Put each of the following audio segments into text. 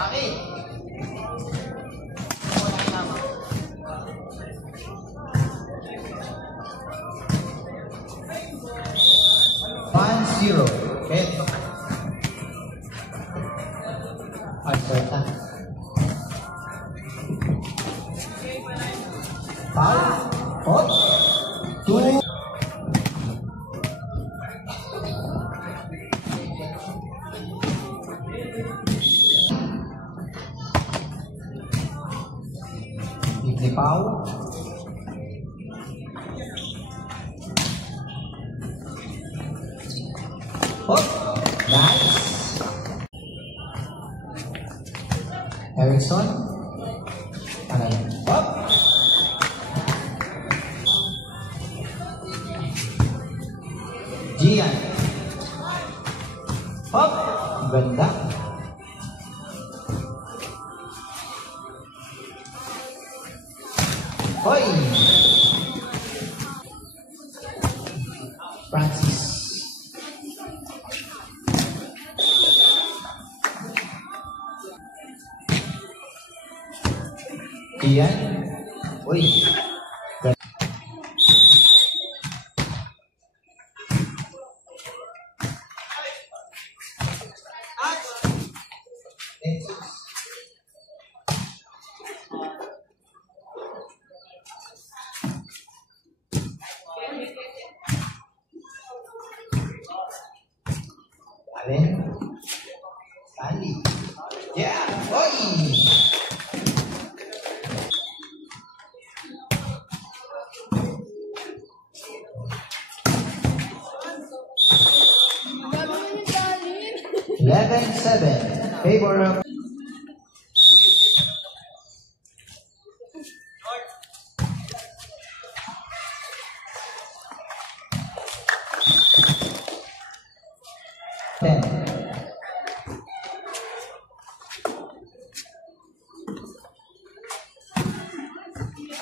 Bakit? 1-0. Bet. Alberta. Foul. Hot. 2. Di Pau. Hot. Nice. Erickson. Hop. Gian. Hop. Ganda. Hoy. Francis. Ian. Uy. Allen. Stanley. Yeah. Oi. (11-7) favor of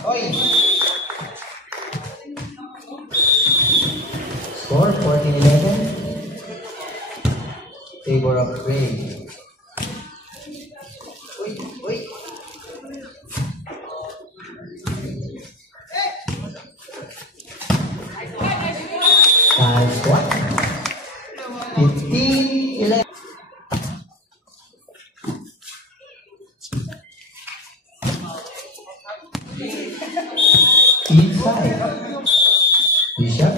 Oi. Score 14-11. Favor of Gray. Uy, uy. Nice one. 15-11. Inside. Bishop.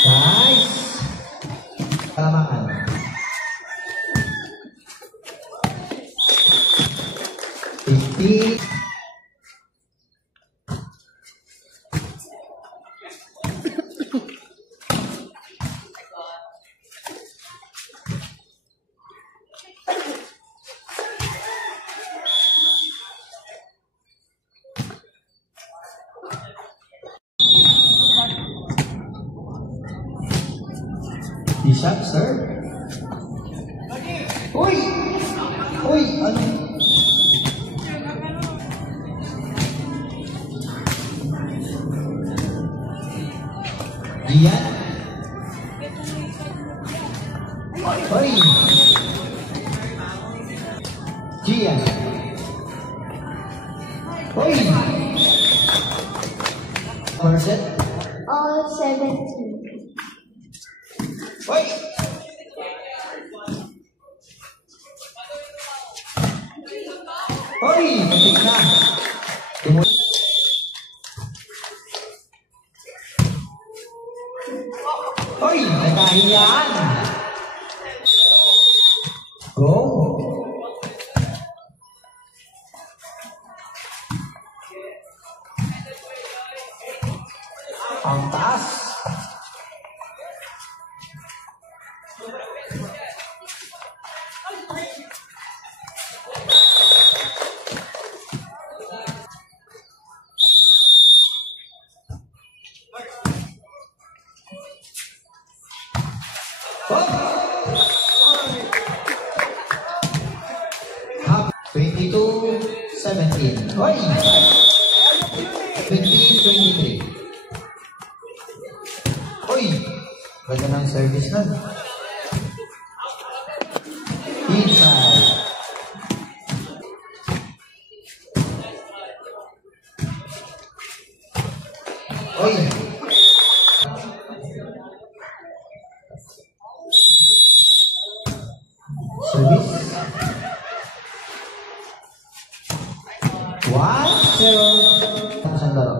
Nice. Kalamangan. 50. Bishop, sir. Uy! Uy! Ano? Gian? Uy! Gian? Uy! Verset? All 17. Uy! Uy! Matik na! Uy! Nagkahiyaan! Go! Ang taas! Half 22-17. Hoy! 15-23. Ganda ng service nun. Inside. Oy! Service. 1-0. Tapos ang laro.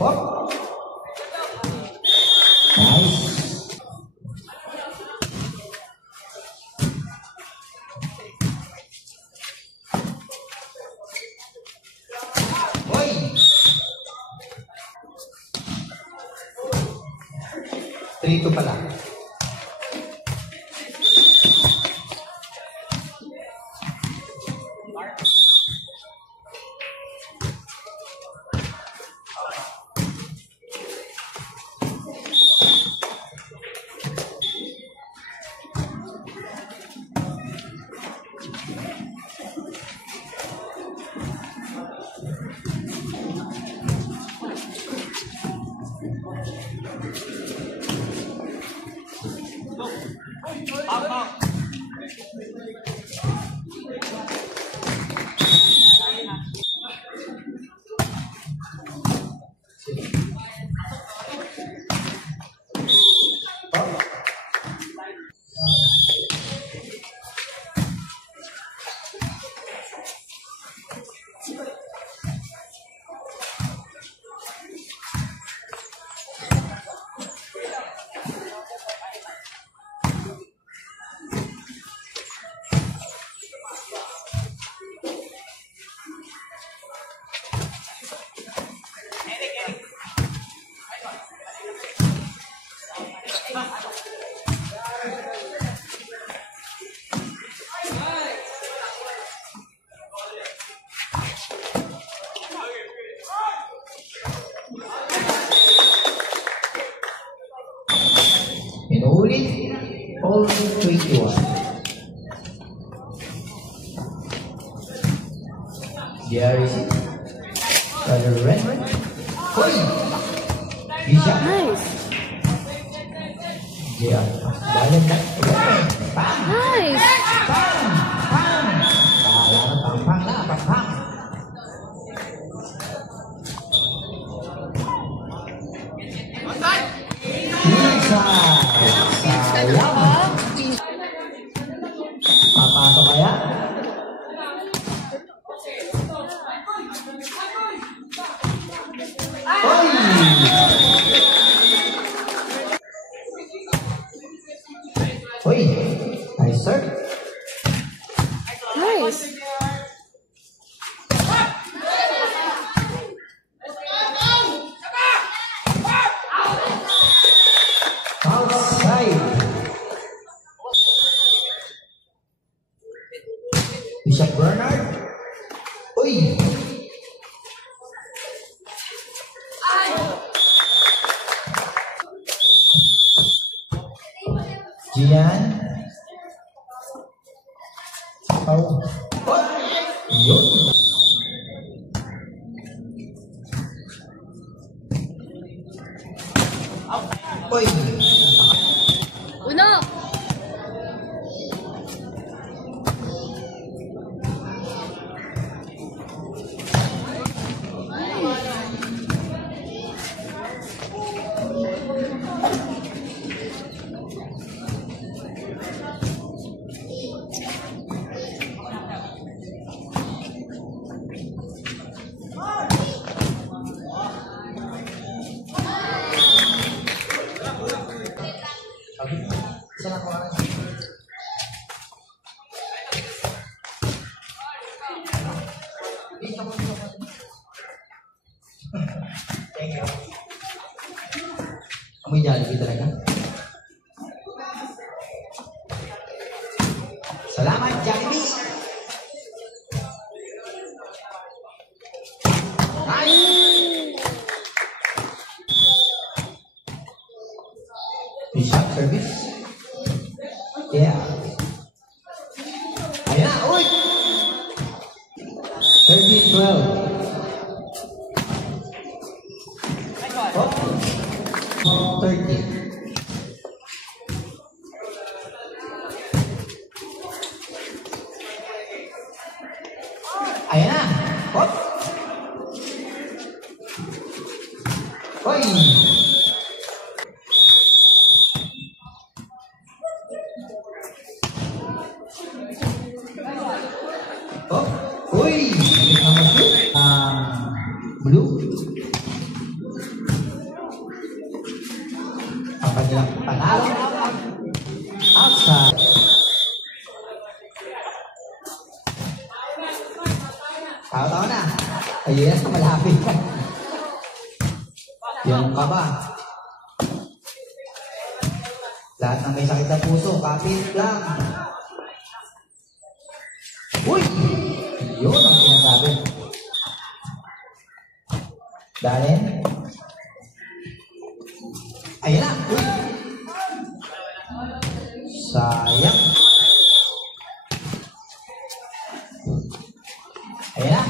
Hop! Nice. Oy! 3-2 pala. Inulit. All 21. There is it. Brother Ren. Hoy! Bisa. Nice. Yeah. Balik na. Pam! Nice. Pam! Pam! Pam! Pam! Pam! Pam! Papasok kaya? Oy! Oy! Nice, sir. Nice. Outside. Bishop Bernard. Uy! Gian. Oh. Yun. Uy! Uno. Isa lang ko lang. Thank you. Amoy Jollibee talaga. Salamat, Jollibee! Nice! Bishop service. Yeah. Ayan na, uy! 13-12. Oh. 30. Ayan na. Hop. Hoy. Hop. Uy. Blue. Apa niya panalo? Outside. Tahu-tahu na. Ayun na, malapit ka. Yan ka ba? Lahat ng may sakit sa puso, kapit lang. Uy! Yun ang sinasabi. Dahil? Ayun na! Uy! Sayang. Ayun na!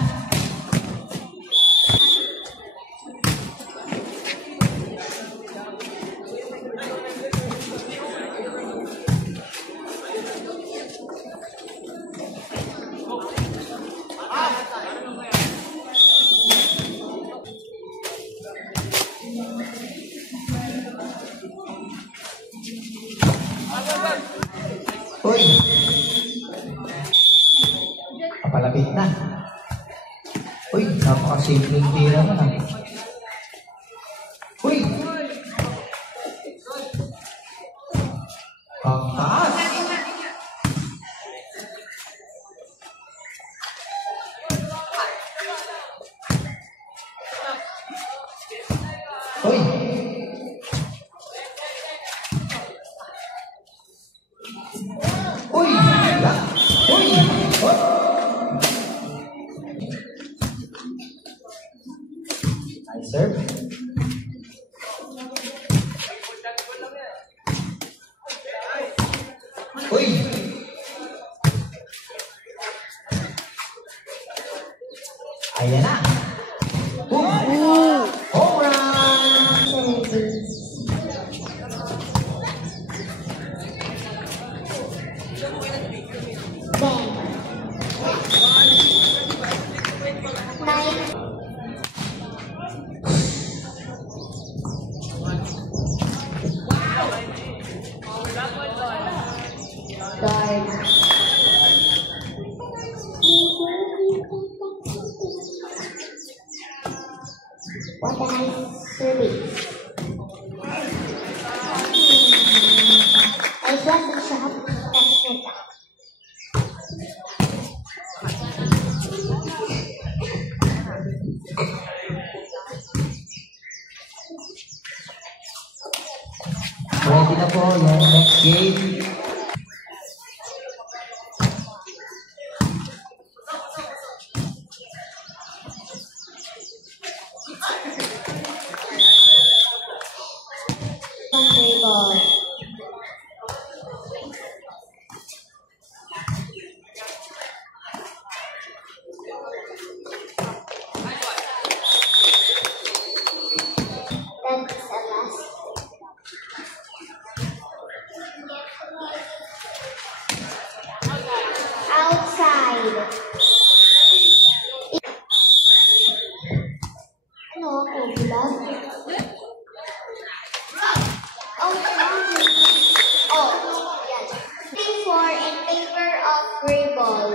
Uy! Kapalapit na. Uy, napakasimpleng tira mo na. Uy! Ang taas! Uy! Uy! Lang! Uy! Hop! Nice serve. Uy! Ayan na! Boom! Home run! 70. Then. 9. Guard. What a nice service. I got the shop. That's the shop. Ready na po yung next game. Ball. That's the last. Outside. Ano ako, bulag? Yes. 4 in favor of gray ball.